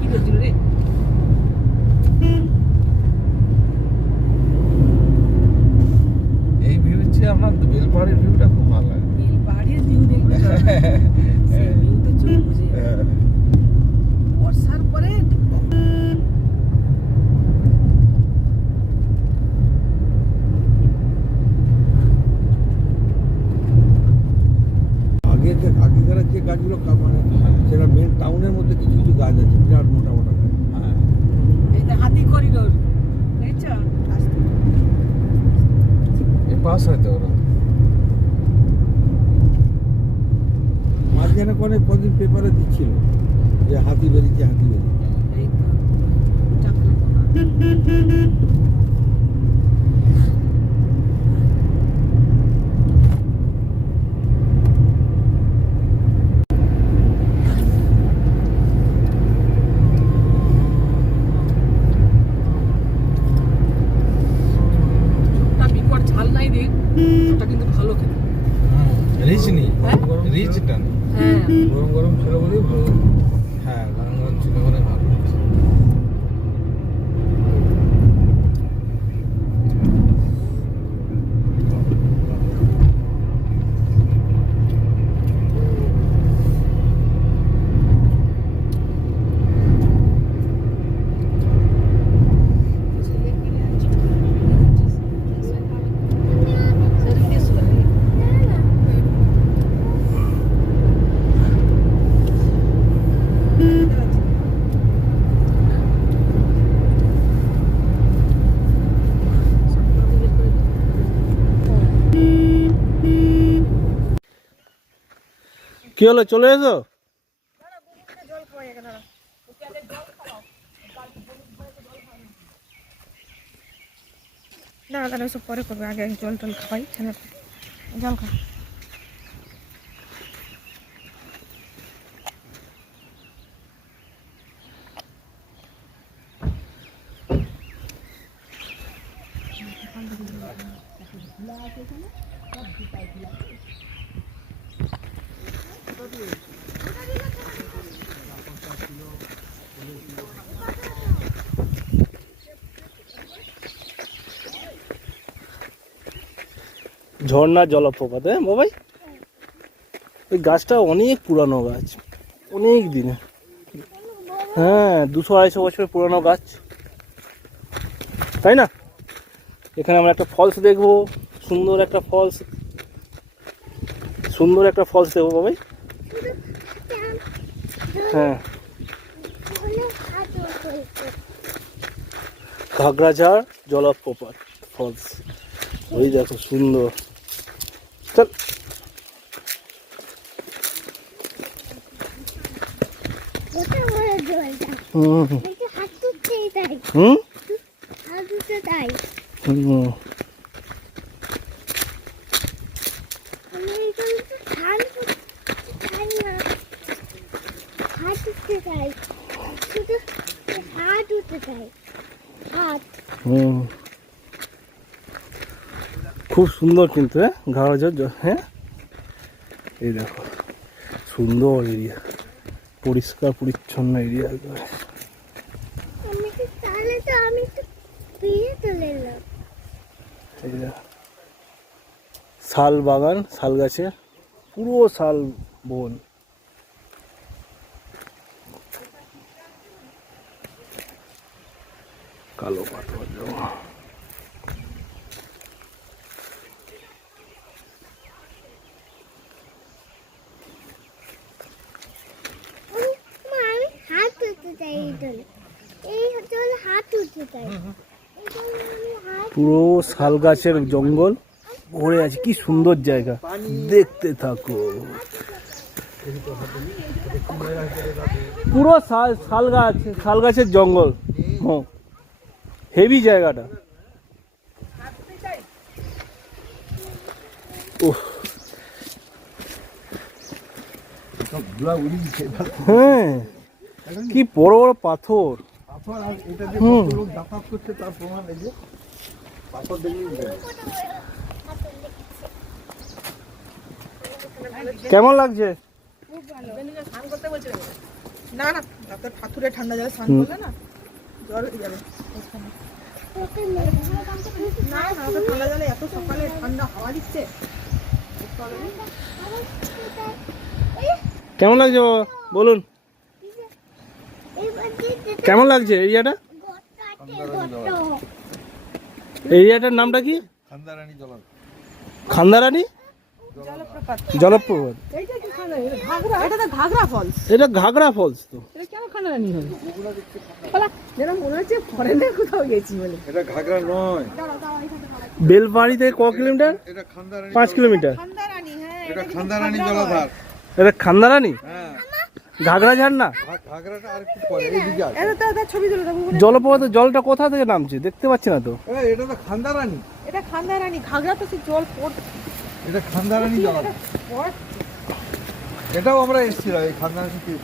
কি করছিল রে? এই ভিউ হচ্ছে আমার বেলপাহাড়ির ভিউটা খুব ভালো লাগে। বেলপাহাড়ির ভিউ দেখবে সেই ভিউতে চোখ বুঝে যাবে। বর্ষার পরে আগেকার যে গাছগুলো মানে সেটা মেন টাউনের মধ্যে কিছু কিছু গাছ আছে বিরাট মোটা মোটা গাছ। এই যে হাতি করিডোর দেখছো এই পাশ হয়তো ওরা মাঝখানে কদিন পেপারে দিচ্ছিল যে হাতি বেরিয়েছে হাতি বেরিয়েছে। এই তো চাকরা বিকট ঝাল নাই দিক ওটা কিন্তু ভালো খেতে। রিচ নেই, হ্যাঁ? রিচটা নেই। হ্যাঁ গরম গরম ছিল বলেই ভালো। হ্যাঁ, গরম গরম ছিল বলে ভালো। কি হলো, চলে এসো? না দাদা ওসব পরে করবে, আগে জল টল খাওয়াই ছেলে জল খা। ঝর্ণা জলপ্রপাত, হ্যাঁ বাবাই, ওই গাছটা অনেক পুরানো গাছ, অনেক দিনে, হ্যাঁ 200-250 বছর পুরানো গাছ, তাই না? এখানে আমরা একটা ফলস দেখবো, সুন্দর একটা ফলস দেখবো বাবাই। হ্যাঁ, ঘাগড়াঝাড় জলপ্রপাত ফলস, ওই দেখো সুন্দর। চল হুম হুম হুম হুম, খুব সুন্দর কিন্তু, হ্যাঁ ঘাগড়াঝাড়, হ্যাঁ এই দেখো সুন্দর এরিয়া, পরিষ্কার পরিচ্ছন্ন এরিয়া। এই দেখো শাল বাগান, শাল গাছে পুরো শাল বন। কালো পাথর জমা। পুরো শাল গাছের জঙ্গল ভরে আছে, কি সুন্দর জায়গা, দেখতে থাকো। পুরো শাল গাছের জঙ্গল, হেভি জায়গাটা। হ্যাঁ, কি বড় বড় পাথর। কেমন লাগছে? না না আপনার পাথুরে ঠান্ডা জলে স্নান করলে না জ্বর হয়ে যাবে ওখানে। না না ওটা ঠান্ডা জলে এত সকালে ঠান্ডা হাওয়া দিচ্ছে। কেমন লাগছে বাবা বলুন, কেমন লাগছে এরিয়াটা? এরিয়াটার নামটা কি? খান্দারানী জলার খান্দারানী জলপ্রপাত। জলপ্রপাত। এইটা কি খান্ডা? ঘাগরা, এটা তো ঘাগরা ফলস। এটা ঘাগরা ফলস তো। এটা কেন খান্ডারানি হবে? বলা যেন মনে হচ্ছে ফরেনে কোথাও গেছি বলে। এটা ঘাগরা নয়, বেলপাহাড়ি থেকে ক কিলোমিটার? এটা খান্দারানী 5 কিলোমিটার। খান্ডারানি, হ্যাঁ এটা খান্দারানী জলাধার। এটা খান্দারানি হ্যাঁ, ঘাগরা ঝাড়না। ঘাগরাটা আর একটু পরে এইদিকে আছে। এটা তো একটা ছবি তুলে দেবো। জলপ্রপাতের জলটা কোথা থেকে নামছে দেখতে পাচ্ছি না তো। এটা তো খান্দারানী, এটা খান্ডারানি, ঘাগরা তো সেই জল পড় এটা খান্দারানী জলাধার। পড়। এটাও আমরা এসেছিলাম এই খান্দারানী থেকে।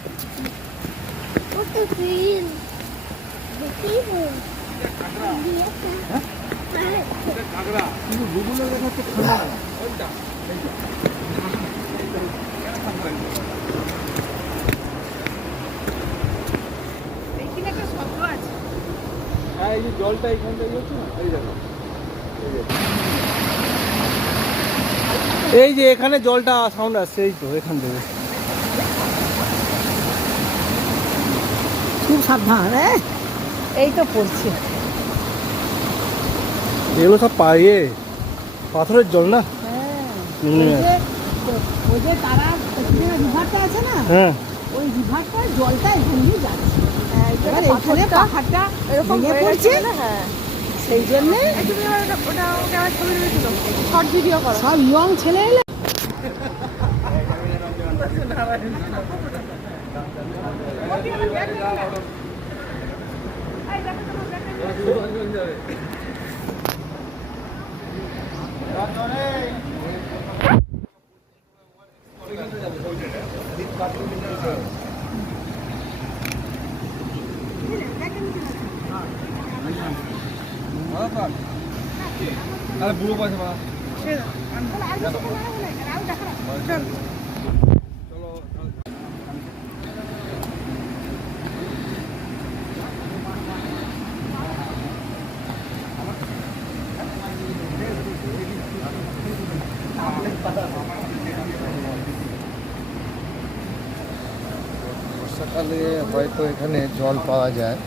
কিন্তু গুগলে দেখাচ্ছে খান্দারানী। এইখানে একটা শব্দ আছে। হ্যাঁ, এই যে জলটা এইখান থেকে হচ্ছে না, এই দেখো এই যে এখানে জলটা সাউন্ড আসছে, এই তো এখান থেকে। খুব সাবধান, হ্যাঁ এই তো পড়ছে। এগুলো সব পায়ে পাথরের জল না। হ্যাঁ ওই যে তারা রিভারটা আছে না, হ্যাঁ ওই রিভারটার জলটা এখান দিয়ে যাচ্ছে। এবার এখানে পাহাড়টা এরকম পড়ছে, হ্যাঁ সেই জন্যে শর্ট ভিডিও করো। সব ইয়ং ছেলে এলে আরে বুড়ো পাশে বা বর্ষাকালে হয়তো এখানে জল পাওয়া যায়।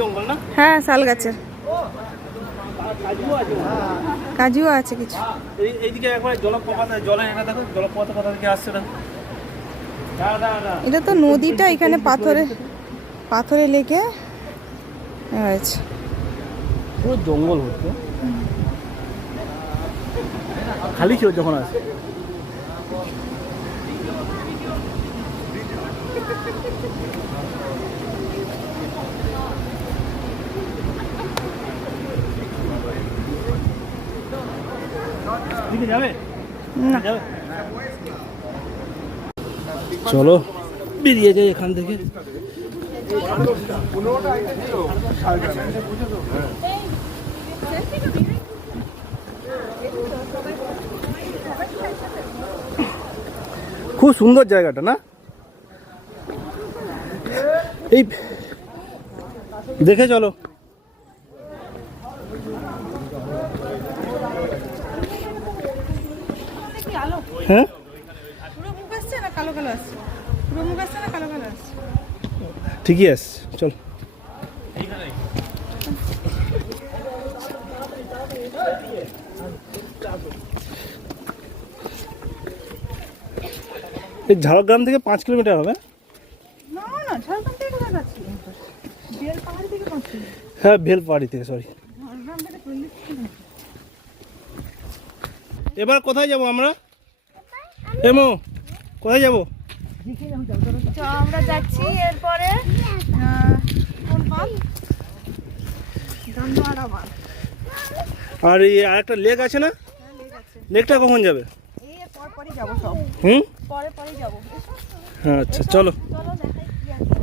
জঙ্গল না? হ্যাঁ শাল গাছের কাজুও আছে কিছু। এইদিকে একবার জলপ্রপাত, জলের এটা দেখো জলপ্রপাত কোথা থেকে আসছে না। এটা তো নদীটা এখানে পাথরে লেগে হয়েছে। পুরো জঙ্গল হচ্ছে, খালি ছিল যখন আসে। যাবে না চলো বেরিয়ে যাই এখান থেকে। খুব সুন্দর জায়গাটা না, এই দেখে চলো। হ্যাঁ পুরো মুখ আসছে না কালো কালো আসছে? পুরো মুখ আসছে না কালো কালো আসছে? ঠিকই আছে, চল। এই ঝাড়গ্রাম থেকে 5 কিলোমিটার হবে। না না ঝাড়গ্রাম থেকে কোথায় যাচ্ছি? বেলপাহাড়ি থেকে 5 কিলোমিটার। হ্যাঁ বেলপাহাড়ি থেকে, সরি। ঝাড়গ্রাম থেকে 40 কিলোমিটার। এবার কোথায় যাব আমরা? এমো কোথায় যাব? তো আমরা যাচ্ছি এরপরে কোন পাল? গান্ধারা পাল। আর এই আরেকটা লেক আছে না, লেকটা কখন যাবে? এই পরে যাবো সব। হুম পরে যাবো। হ্যাঁ আচ্ছা চলো। চলো দেখাই কি আছে।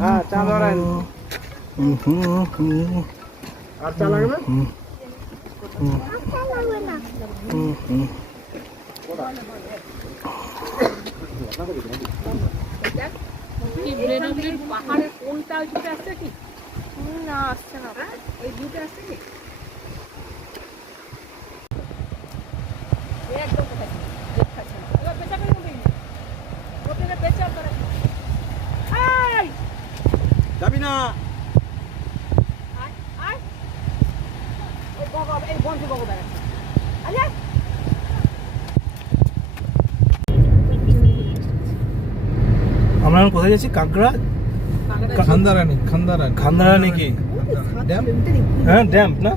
হ্যাঁ চা ধরেন আর চা লাগবে পাহাড়ের কোনটা ওইটা আসছে কি? না আসছে না, এই দুটো আসছে কি? একদম কোথায় দেখাচ্ছে না। এবার বেচা কেন নেই? ওটা বেচা করে। আয় যাবি না আয় আয়, এই বাবা এই বন্ধ বাবা দাঁড়া। আরে আমরা এখন কোথায় যাচ্ছি? কাঁকড়া খান্দারানি খান্দারানি কি? ড্যাম হ্যাঁ ড্যাম না,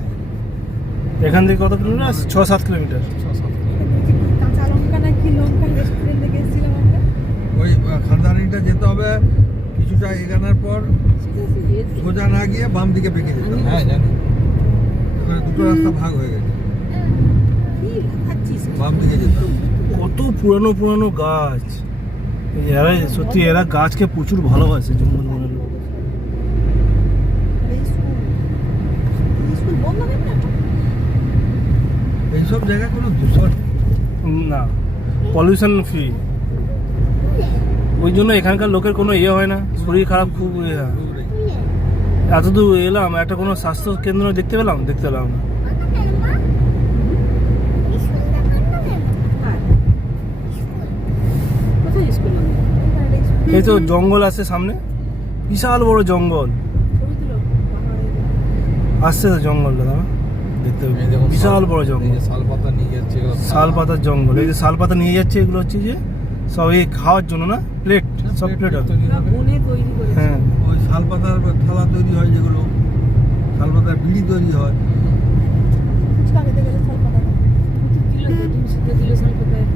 এখান থেকে কত কিলোমিটার? 6-7 কিলোমিটার। কাঁচা লঙ্কা না কি লঙ্কা রেস্টুরেন্টে গেছিলাম আমরা। ওই খানদানিটা যেতে হবে কিছুটা এগানোর পর, সোজা না গিয়ে বাম দিকে বেঁকে যেতে হবে। হ্যাঁ জানি। ওখানে দুটো রাস্তা ভাগ হয়ে গেছে, কি খাচ্ছিস? বাম দিকে যেতে হবে। কত পুরানো পুরানো গাছ। এরা সত্যি এরা গাছকে প্রচুর ভালোবাসে জঙ্গল মহল। এই স্কুল বন্ধ নেই না? এইসব জায়গায় কোনো দূষণ না, পলিউশন ফ্রি, ওই জন্য এখানকার লোকের কোনো ইয়ে হয় না, শরীর খারাপ খুব ইয়ে হয়। এত দূর এলাম, একটা কোনো স্বাস্থ্য কেন্দ্র দেখতে পেলাম না। কোথায় স্কুল? এই তো জঙ্গল আছে সামনে, বিশাল বড় জঙ্গল ছবি তুলো পাহাড়ে। আসছে তো জঙ্গলটা, দাঁড়া দেখতে হবে। এই দেখো, বিশাল বড় জঙ্গল, শাল পাতা নিয়ে যাচ্ছে এগুলো। শাল পাতার জঙ্গল। এই যে শাল পাতা নিয়ে যাচ্ছে, এগুলো হচ্ছে যে সব এই খাওয়ার জন্য না, প্লেট, সব প্লেট হবে। ওরা বনে তৈরি করেছে। হ্যাঁ ওই শাল পাতার থালা তৈরি হয়, যেগুলো শাল পাতার বিড়ি তৈরি হয়। ফুচকা খেতে গেলে শাল পাতা দাও। দিল তো ডিম সিদ্ধ দিল শাল পাতায়।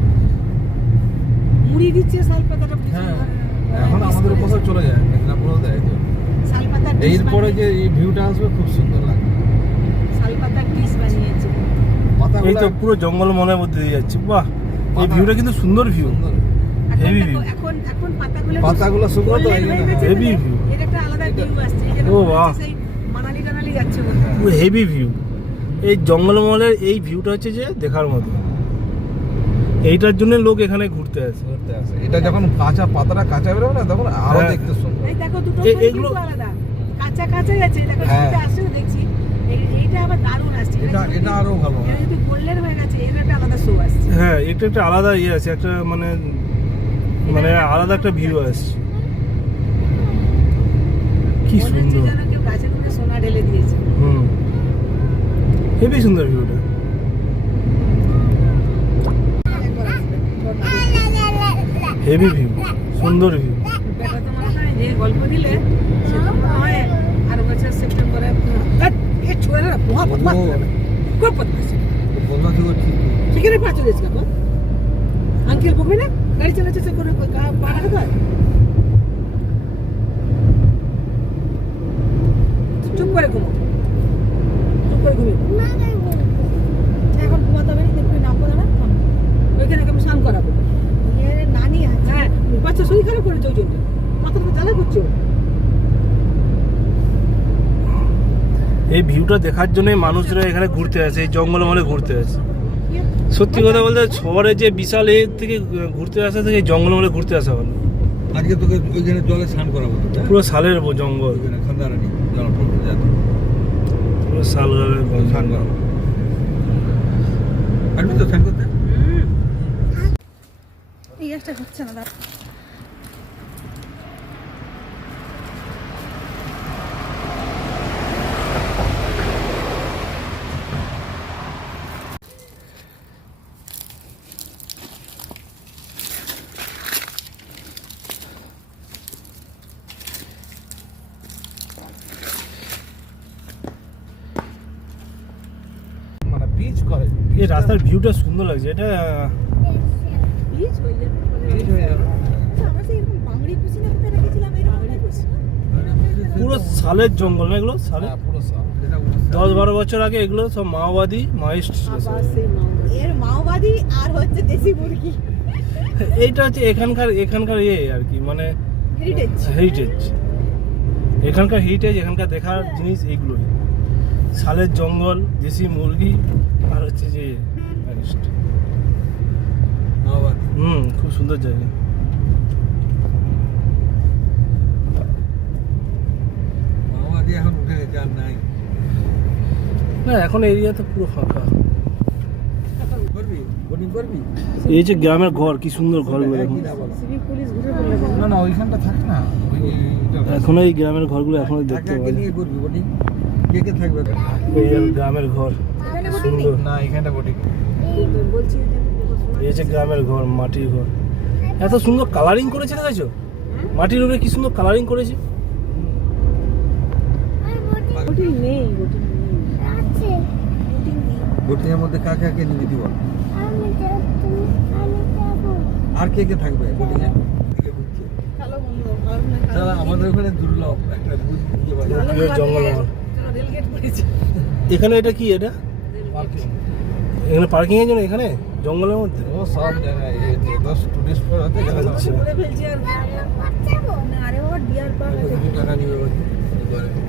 মুড়ি দিচ্ছে শাল পাতাটা। হ্যাঁ, এখন আমাদের কোথাও চলে যায়, মেদিনীপুরেও দেয় তো। শাল পাতার ডিশ এরপরে যে এই ভিউটা আসবে খুব সুন্দর লাগবে। শাল পাতার ডিশ বানিয়েছে। এই পাতাগুলো তো পুরো জঙ্গল মনের মধ্যে দিয়ে যাচ্ছে। বাহ, এই ভিউটা কিন্তু সুন্দর ভিউ, সুন্দর। এখন Heavy দেখো, view। এখন পাতাগুলো শুকনো তো, এই জন্য হেভি ভিউ, এর একটা আলাদা ভিউ আসছে। এই যে ও বাহ। সেই মানালি টানালি যাচ্ছে মনে হয়। পুরো হেভি ভিউ। এই জঙ্গলমহলের এই ভিউটা হচ্ছে যে দেখার মতো, এইটার জন্য লোক এখানে ঘুরতে আসে। ঘুরতে আসে। এটা যখন পাতাটা কাঁচা বেরোবে না, তখন আরো হ্যাঁ। দেখতে সুন্দর। এই দেখো দুটো এ- ফুল এগুলো- কিন্তু আলাদা। কাঁচা কাঁচা যাচ্ছে। দেখো হ্যাঁ। ছবিটা আসছে দেখছি। এইটা আবার দারুণ আসছে। এটা আরো ভালো। এটা যদি গোল্ডেন হয়ে গেছে, এর একটা আলাদা শো আসছে। হ্যাঁ, এটা একটা আলাদা ইয়ে আছে, একটা মানে আলাদা একটা ভিউ আসছে। কি মনে হচ্ছে সুন্দর, যেন কেউ গাছের মধ্যে সোনা ঢেলে দিয়েছে। হুম, হেভি সুন্দর ভিউটা। একবার আসবে, ঝর্ণা দেখতে। হেভি ভিউ, সুন্দর ভিউ। ব্যাটা তো মনে হয় যে গল্প দিলে সে তো মনে হয় আর বছর সেপ্টেম্বরে এ ছোড়া না পোহা বদমাস কোন বদমাস বদমাশি করছিস তুই। সেখানে পা চলে এসে কেমন আঙ্কেল বকবে না গাড়ি চালাচ্ছে সে করে পাড়া কোথায় চুপ করে ঘুমো ঘুমিয়ে এখন ঘুমাতে হবে না দেখবি নামবো না ওইখানে আমি স্নান করাবো নানি আছে হ্যাঁ বাচ্চা শরীর খারাপ করেছে ওই জন্য মাথা জ্বালা করছে এই ভিউটা দেখার জন্যই মানুষরা এখানে ঘুরতে আসে, এই জঙ্গলমহলে ঘুরতে আসে। সত্যি কথা বলতে শহরে যে বিশাল এর থেকে ঘুরতে আসা থেকে এই জঙ্গলমহলে ঘুরতে আসা ভালো। আজকে তোকে ওইখানে জলে স্নান করাবো তোকে, হ্যাঁ? পুরো শালের জঙ্গল, ওইখানে খান্দারানি জলপ্রপাত যাতে পুরো শালের স্নান করাবো। আসবি তো স্নান করতে? এই গ্যাসটা হচ্ছে না মানে পিচ করে এই রাস্তার ভিউটা সুন্দর লাগছে এটা। বীজ হয়ে যাবে পিচ হয়ে যাবে। আচ্ছা, আমরা সেই এরকম বাংড়ি পুষি না কোথায় রেখেছিলাম এরকম বাংড়ি পুষি পুরো শালের জঙ্গল না এগুলো শালে। হ্যাঁ পুরো সাপ। 10-12 বছর আগে এগুলো সব মাওবাদী মাইস্ট। আবার সেই মাওবাদী এর মাওবাদী আর হচ্ছে দেশি মুরগি এইটা হচ্ছে এখানকার আর কি মানে হেরিটেজ হেরিটেজ, এখানকার হেরিটেজ, এখানকার দেখার জিনিস এইগুলোই। শালের জঙ্গল, দেশি মুরগি, আর হচ্ছে যে মাইস্ট। খুব সুন্দর জায়গা। মাওবাদী এখন উঠে গেছে, আর নাই। না এখন এরিয়া তো পুরো ফাঁকা। করবি বোটিং করবি? এই যে গ্রামের ঘর, কি সুন্দর ঘরগুলো দেখুন। সিভিক পুলিশ ঘুরে পড়লে না না ওইখানটা থাকে না এখনো এই গ্রামের ঘরগুলো এখনো দেখতে একা পাই। নিয়ে করবি বোটিং? কে কে থাকবে? এই যে গ্রামের ঘর সুন্দর। না এখানটা বোটিং বলছি এই হচ্ছে গ্রামের ঘর, মাটির ঘর। এত সুন্দর কালারিং করেছে দেখেছো? মাটির উপরে কি সুন্দর কালারিং করেছে। বোটিং নেই বোটিং বোটিং এর মধ্যে কাকে কাকে নিবি তুই বল? আর কে কে থাকবে বোটিং এ? কে বুঝছে? চলো বন্ধু ভালো না শালা আমাদের ওখানে দুর্লভ একটা ভূত খুঁজে পাওয়া যায়। পুরো জঙ্গল আমার। রেলগেট পড়েছে এখানে এটা কি এটা? পার্কিং। এখানে পার্কিং এর জন্য এখানে জঙ্গলের মধ্যে। ও সব জায়গায় এই যে 10 টুরিস্ট স্পট আছে এখানে আচ্ছা। করে ফেলছি আর না আরে বাবা ডিয়ার পার্ক আছে কত টাকা নিবে বল?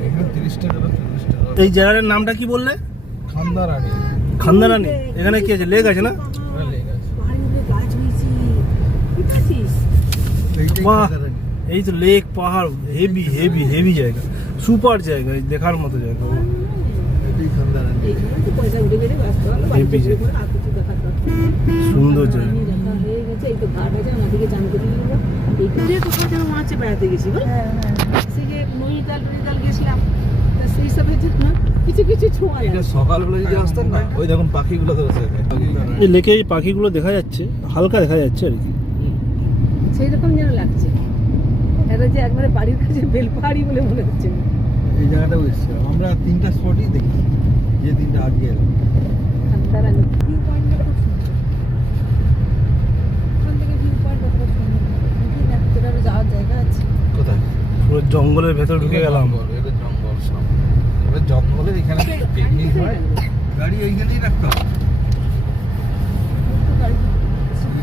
এখানে 30 টাকা 40 টাকা। এই জায়গাটার নামটা কি বললে? খান্দারানি খান্দারানি। এখানে কি আছে? লেক আছে না? ওখানে লেক আছে। পাহাড়ি উপরে গাছ হয়েছে বুঝছিস এইটাই বাহ, খাতারানি। এই তো লেক, পাহাড়, হেভি হেভি হেভি জায়গা, সুপার জায়গা, এই দেখার মতো জায়গা। এইটাই খাতারানি। এইখানে তো পয়সা উঠে গেলে ব্যস্ত হলো বাড়িতে গিয়ে করে আর কিছু দেখার দরকার নেই। সুন্দর জায়গা। পানি দেখা হয়ে গেছে এই তো ঘাট আছে আমাদেরকে চান করে নিয়ে যাবো এইটা দিয়ে কোথাও যেন মাছে বেড়াতে গেছি বল সেই যে নৈতাল গেছিলাম তা সেই সবের জন্য কিছু কিছু ছোঁয়া এটা যায় সকালবেলা যদি আসতেন না ওই দেখুন পাখিগুলো ধরেছে এই লেকে এই পাখিগুলো দেখা যাচ্ছে, হালকা দেখা যাচ্ছে আর কি। সেই রকম যেন লাগছে এটা যে একবারে বাড়ির কাছে বেলপাহাড়ি বলে মনে হচ্ছে না এই জায়গাটাও এসেছিলাম আমরা, 3টা স্পটই দেখি যে 3টা আজকে এলাম। খান্দারানি ভিউ পয়েন্টটা খুব সুন্দর ওখান থেকে ভিউ পয়েন্টটা খুব সুন্দর দেখি না তোর যাওয়ার জায়গা আছে কোথায়? পুরো জঙ্গলের ভেতর ঢুকে গেলাম। এটা জঙ্গল সব। এবার জঙ্গলের এখানে পিকনিক হয়। গাড়ি এইখানেই রাখতে হবে, তো গাড়ি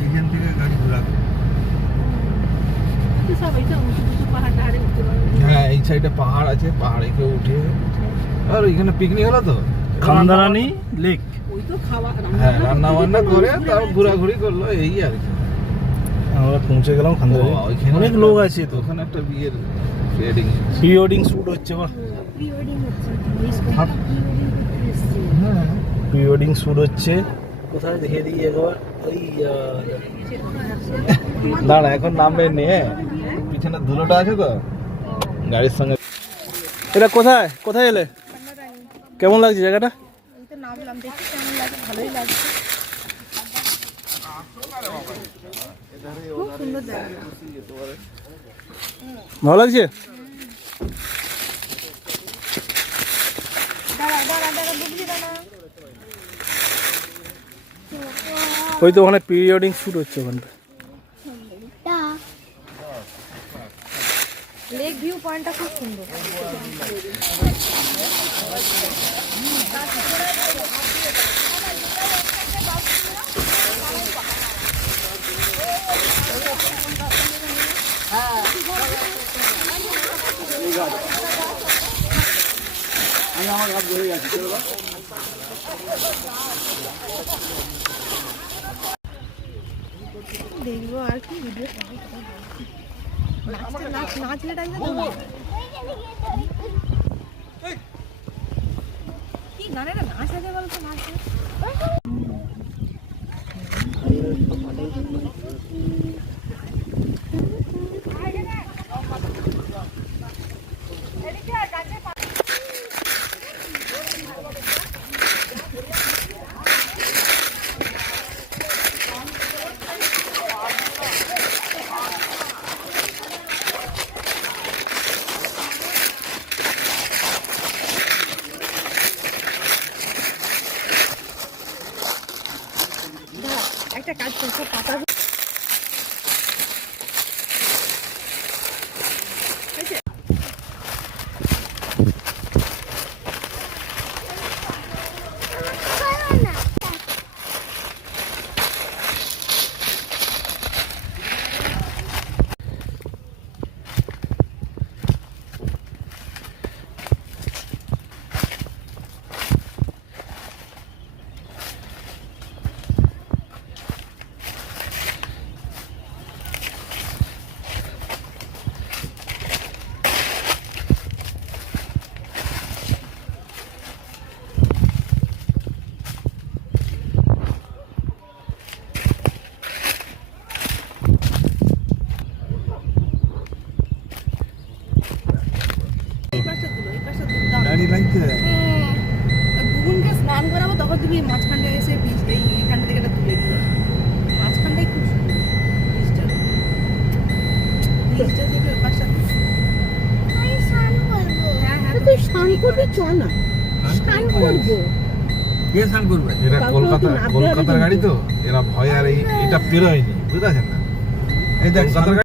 এইখান থেকে গাড়ি ঘোরাবে। তো সব এটা উঁচু উঁচু পাহাড় টাহাড়ে উঠতে পারবে হ্যাঁ এই সাইডে পাহাড় আছে, পাহাড়ে কেউ উঠে আর ওইখানে পিকনিক হলো তো খান্দারানি লেক। ওই তো খাওয়া হ্যাঁ রান্না বান্না করে তারপর ঘোরাঘুরি করলো এই আর কি। আমরা পৌঁছে গেলাম খান্দারানি। ওইখানে অনেক লোক আছে তো তো। ওখানে একটা বিয়ের ওয়েডিং। প্রি ওয়েডিং শুট হচ্ছে বা প্রি ওয়েডিং হচ্ছে প্রি ওয়েডিং করতে এসেছি হ্যাঁ প্রি ওয়েডিং শুট হচ্ছে। কোথায় দেখিয়ে দিই একবার। ওই দাঁড়া এখন নামবে নিয়ে পিছনে ধুলোটা আছে তো গাড়ির সঙ্গে। এটা কোথায় কোথায় এলে? কেমন লাগছে জায়গাটা? এই তো নামলাম দেখি কেমন লাগে ভালোই লাগছে খুব সুন্দর জায়গা ভালো লাগছে? ওই তো ওখানে প্রি ওয়েডিং শুট হচ্ছে ওখানটা। লেক ভিউ পয়েন্টটা খুব সুন্দর দেখবো আর কি ভিডিও নাচলে ডাকবে কি গানের নাচ আছে বলতো নাচ একটা কাজ করছে পাতা এই পাশটা তুলো, এই পাশটা তুলো, দাও। গাড়ি লাগছে গুগুনকে স্নান করাবো তখন তুমি মাঝখানটা এসে বীজ এইখানটা থেকে এটা তুলে দিয়ে মাঝখানটাই খুব সুন্দর বীজটা থেকে ওই পাশটা হ্যাঁ হ্যাঁ তুই স্নান করবি চ না স্নান করবো কে স্নান করবে? এরা কাউকে তো নামতে হবে কলকাতার গাড়ি তো এরা ভয় আর এটা পেরোয়নি বুঝতে পারছেন না এই দেখ কলকাতার